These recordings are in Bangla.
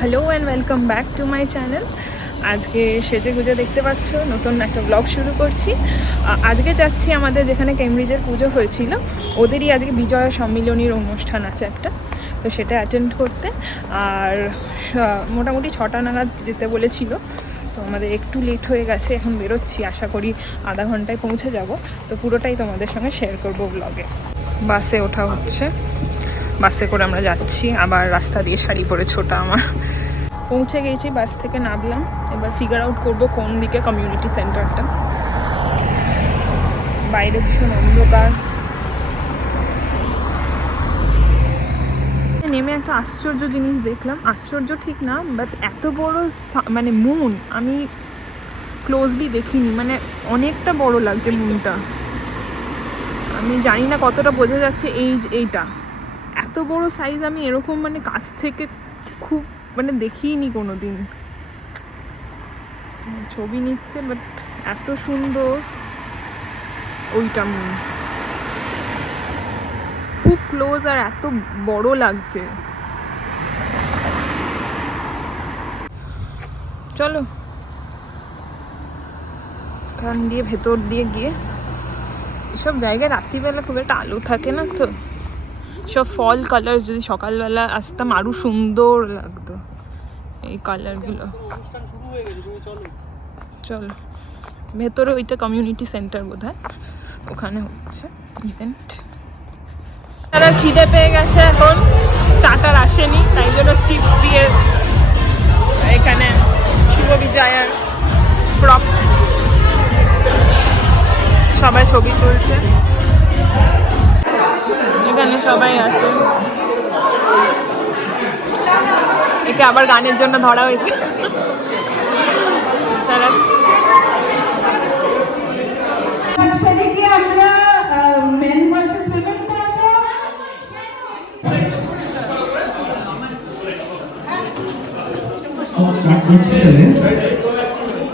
Hello and welcome back to my channel. আজকে সেজে গুজে দেখতে পাচ্ছ নতুন একটা ব্লগ শুরু করছি। আজকে যাচ্ছি আমাদের যেখানে কেমব্রিজের পুজো হয়েছিল, ওদেরই আজকে বিজয়া সম্মিলনীর অনুষ্ঠান আছে একটা, তো সেটা অ্যাটেন্ড করতে। আর মোটামুটি 6টা নাগাদ যেতে বলেছিল, তো আমাদের একটু লেট হয়ে গেছে, এখন বেরোচ্ছি, আশা করি আধা ঘন্টায় পৌঁছে যাব। তো পুরোটাই তোমাদের সঙ্গে শেয়ার করবো ব্লগে। বাসে ওঠা হচ্ছে, বাসে করে আমরা যাচ্ছি, আবার রাস্তা দিয়ে শাড়ি পরে ছোটা আমার। পৌঁছে গেছি, বাস থেকে নামলাম, এবার ফিগার আউট করবো কোন দিকে কমিউনিটি সেন্টারটা। বাইরে ভীষণ অন্ধকার। নেমে একটা আশ্চর্য জিনিস দেখলাম, আশ্চর্য ঠিক না, বাট এত বড় মানে মুন আমি ক্লোজলি দেখিনি, মানে অনেকটা বড় লাগছে মুনটা। আমি জানি না কতটা বোঝা যাচ্ছে এইটা এত বড় সাইজ, আমি এরকম মানে কাছ থেকে খুব মানে দেখিনি কোনো দিন। ছবি নিচ্ছে বাট এত সুন্দর, ওইটা খুব ক্লোজ আর এত বড় লাগছে। চলো এখান দিয়ে ভেতর দিয়ে গিয়ে, এসব জায়গায় রাত্রিবেলা খুব একটা আলো থাকে না, তো সব ফল কালার যদি সকালবেলা আসতাম আরো সুন্দর লাগতো এই কালারগুলো। চলো ভেতরে, ওইটা কমিউনিটি সেন্টার বোধহয়, ওখানে হচ্ছে ইভেন্ট। তারা খিদে পেয়ে গেছে, এখন টাটার আসেনি, তাই জন্য চিপস দিয়ে এখানে শুভ বিজয়ার প্রপস সবাই ছবি তুলছে, এখানে সবাই আছে। একে আবার গানের জন্য ধরা হয়েছে।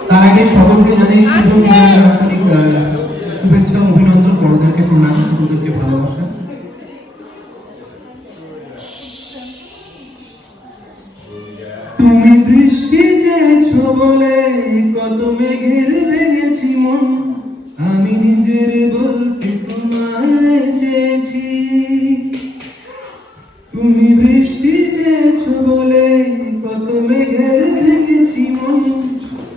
তার আগে সকলকে জানাই শুভেচ্ছা, অভিনন্দন, বড়দেরকে প্রণাম, ছোটদেরকে ভালোবাসা। তুমি বৃষ্টি চেয়েছো বলে কত মেঘের ভেঙেছি মন, আমি নিজের বলতে তোমায় চেয়েছি। তুমি বৃষ্টি চেয়েছো বলে কত মেঘের ভেঙেছি মন,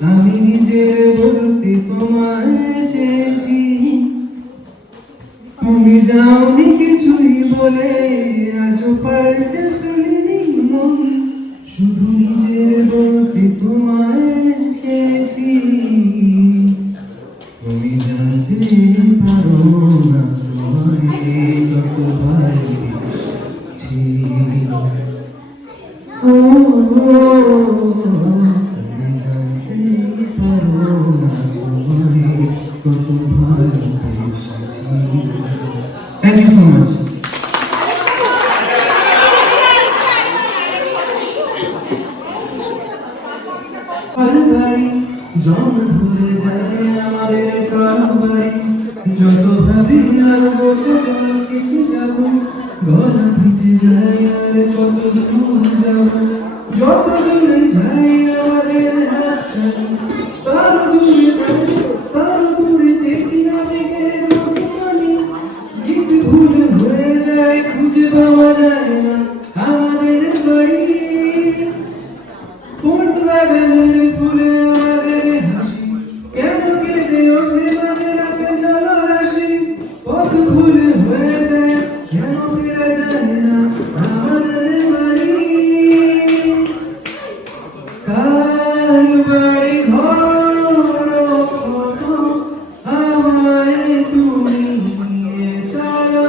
আমি নিজের বলতে তোমায় চেয়েছি। তুমি যাওনি কিছুই বলে, আজও পাল্টে ফেলিনি মন, শুধু নিজের বলতে তোমায় চেয়েছি। তুমি জানতে পারো না তোমায় কত ভালোবাসি। ও Thank you so much. যত ভাবি গলা ভিজে যায় আর কত দূর যাব, যত দূরে যাই আমাদের তার দূরে দেখি না দেখে ভুল হয়ে যায়, খুঁজে পাওয়া যায় না আমাদের বাড়ি। কোন বাগানের ফুলে আমাদের হাসি, কেন কেটে ওঠে মানে রাতে জলরাশি, কত ভুল হয়ে যায়, কেন ফিরে যায় না আমাদের বাড়ি। কার বাড়ি ঘর কত আমায় তুমি নিয়ে চলো,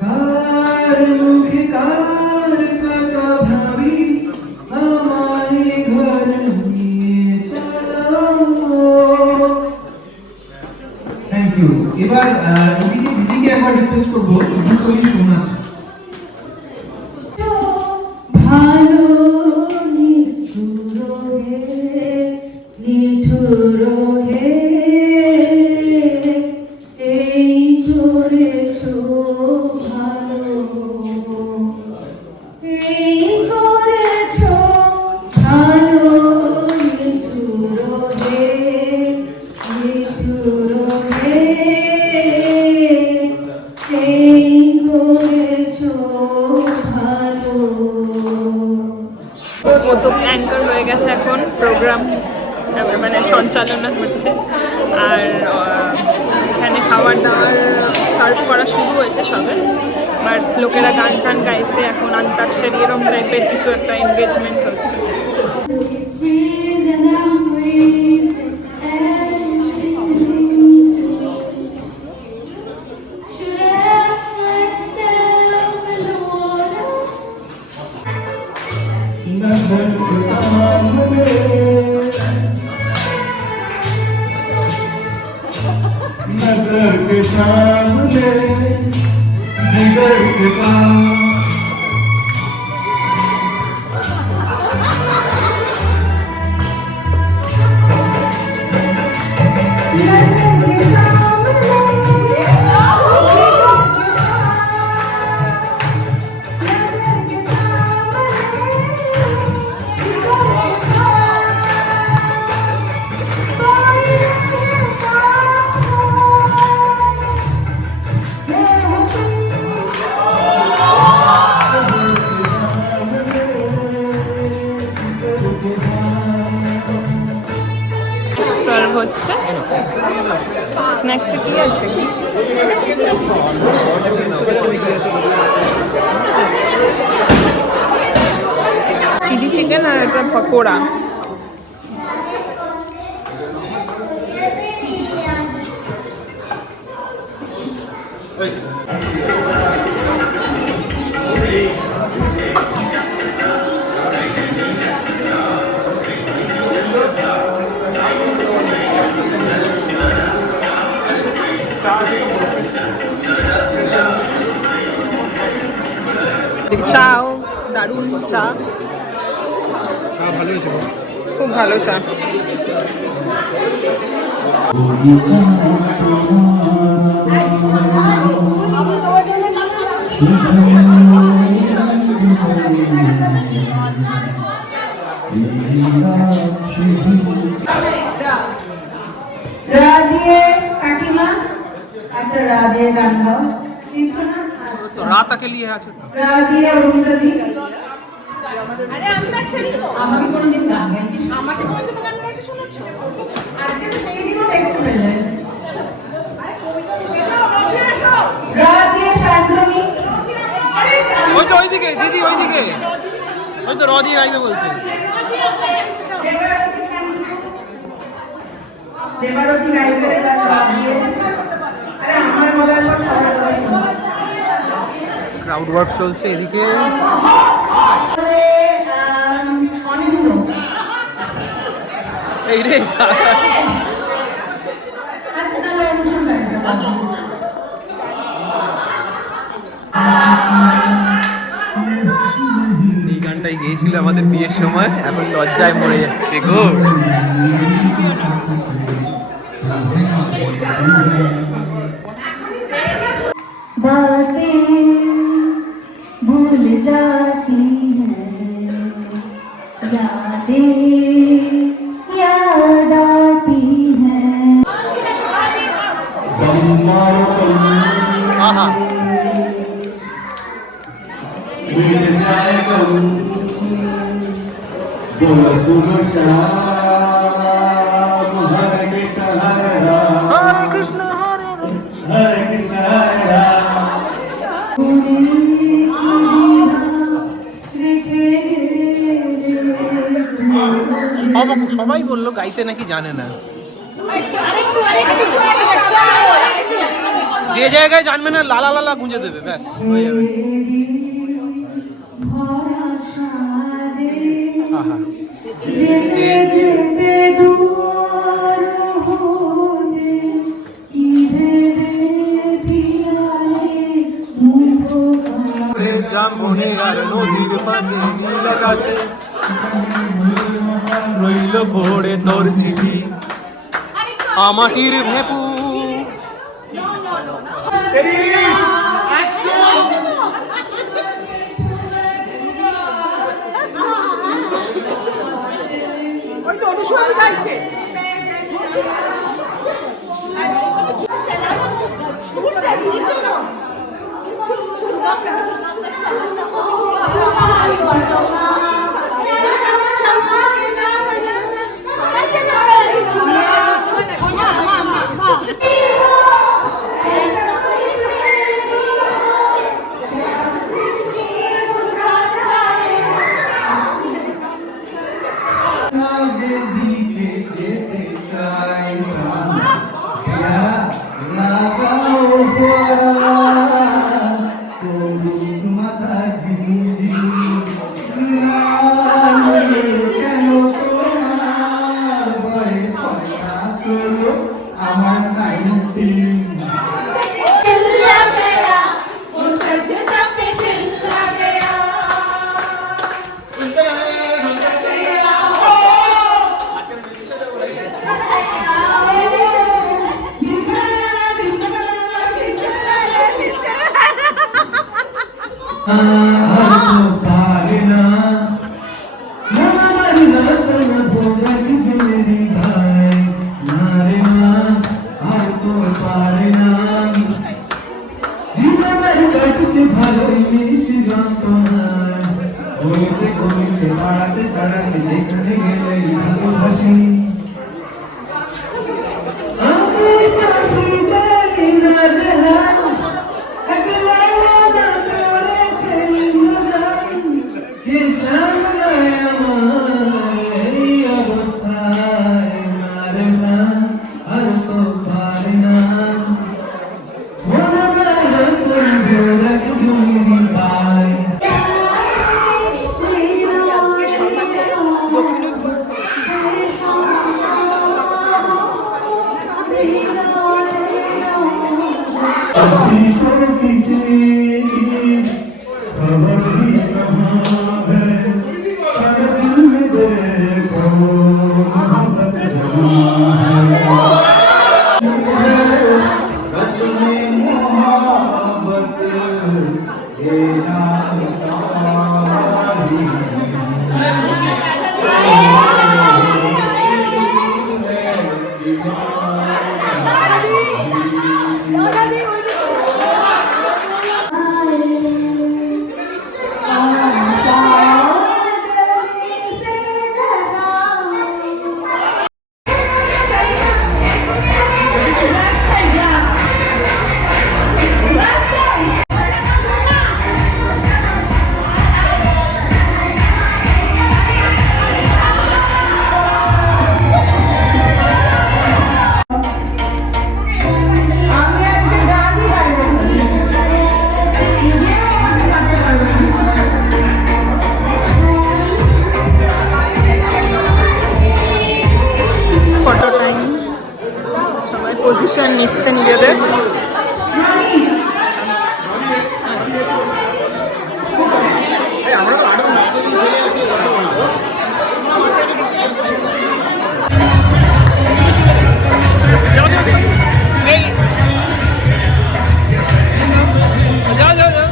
কার মুখে কার কথা ভাবি আমায় ঘর নিয়ে চলো। Thank you. এবার দিদিকে একবার রিকোয়েস্ট করবো, দুটোই শোনা। ভালো নিঠুর হে, নিঠুর হে, এই করেছো ভালো, প্রোগ্রাম মানে সঞ্চালনা হচ্ছে। আর এখানে খাবার দাবার সার্ভ করা শুরু হয়েছে সবে, বাট লোকেরা গান টান গাইছে, এখন আন্তাক্ষরী এরকম টাইপের কিছু একটা এনগেজমেন্ট হচ্ছে। नजर के सामने जिगर के पास সার্ভ হচ্ছে। স্ন্যাক্সে কি আছে? চিলি চিকেন আর এটা পকোড়া। চাও দারুণ চা, ভালো হয়েছে, খুব ভালো চা। রা দিয়ে কাকিমা একটা রা দিয়ে গান গাও। তো রাত के लिए আছে তো রা দিয়ে অরুন্ধতি। আমাকে কোনদিন গান গাইতে শোনাচ্ছো? আজকে তো সেই দিনও দেখতে পেলে। রা দিয়ে শান্তনী। ওই তো ওইদিকে দিদি, ওইদিকে ওই তো রদি গাইবে বলছে। দেবারতী গাইবে তার রা দিয়ে। আরে আমার গলার পর সবাই গাইবে। ক্রাউড ওয়ার্ক চলছে এদিকে। অনিন্দ এই রে এই গানটাই গেয়েছিল আমাদের বিয়ের সময়, এখন লজ্জায় মরে যাচ্ছে গো। बातें भूल जाती हैं, यादें याद आती हैं। आहा हरे कृष्ण हरे সবাই বললো গাইতে নাকি জানে না, যে জায়গায় জানবে না লালা লালা গুঁজে দেবে, ব্যাস হয়ে যাবে। আহা জামনে আর নদীর মাঝে নীল আকাশে রইল পড়ে তোর স্মৃতি আমাটির ভেপু। ওই তো অনুসরণ চাইছে। পারে না আমার নাস্তন ভোগা কিছু মেরি ভাই না রে মা আর তো পারে না জীবনের কাটছে ভালোই মিষ্টি যন্ত্রণায় বইতে কমিতে পাড়াতে পাড়াতে যেখানে গেলে ভালোবাসি আমি চাকরি জানি না রে একলা না করেছে কে সামলায় আমার এই অবস্থায় না রে মা আর তো পারে না ফটো টাইম, সবাই পজিশন নিচ্ছে নিজেদের। যাও যাও যাও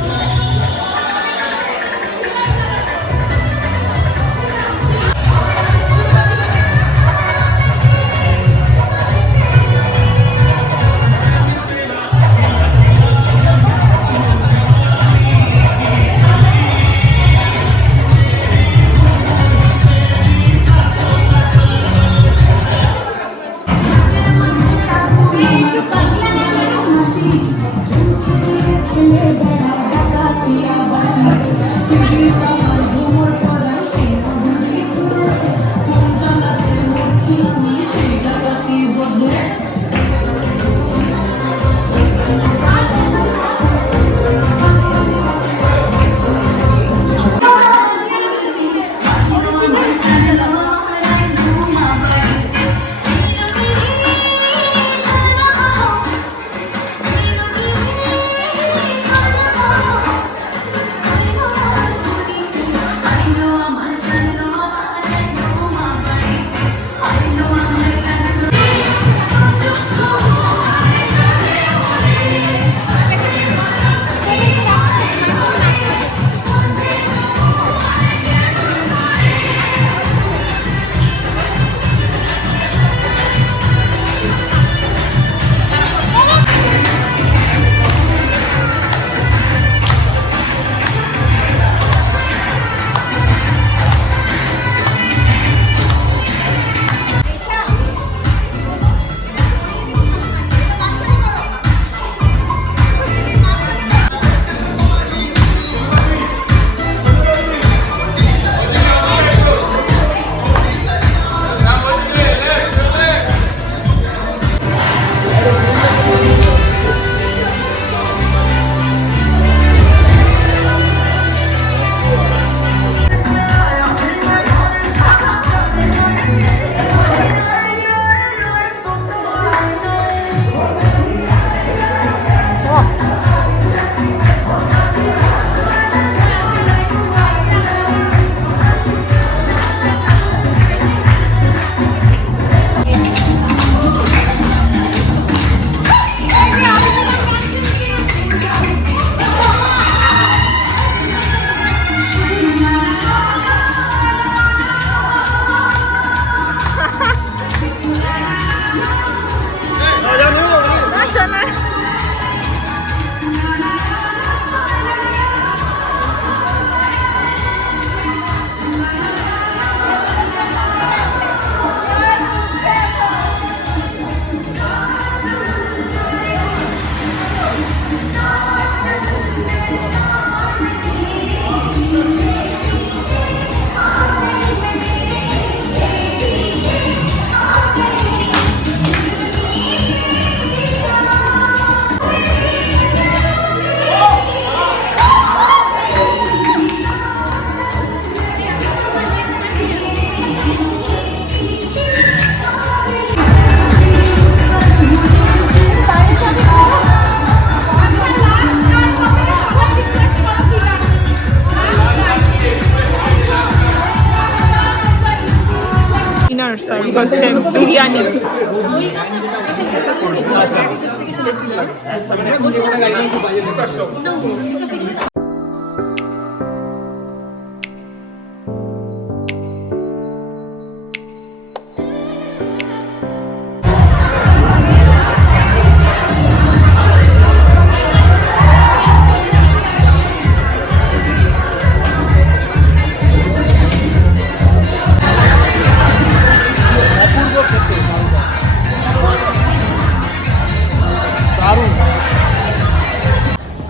জানি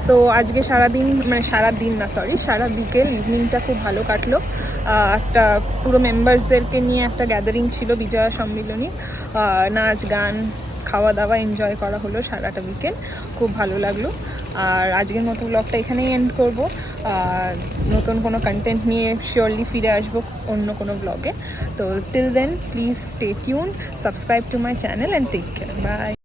সো আজকে সারাদিন মানে সারা বিকেল ইভিনিংটা খুব ভালো কাটলো। একটা পুরো মেম্বার্সদেরকে নিয়ে একটা গ্যাদারিং ছিল বিজয়া সম্মিলনী, নাচ গান খাওয়া দাওয়া এনজয় করা হলো সারাটা বিকেল, খুব ভালো লাগলো। আর আজকের মতো ব্লগটা এখানেই এন্ড করবো। নতুন কোনো কন্টেন্ট নিয়ে শিওরলি ফিরে আসবো অন্য কোনো ব্লগে। তো till then please stay tune, subscribe to my channel and take care, by.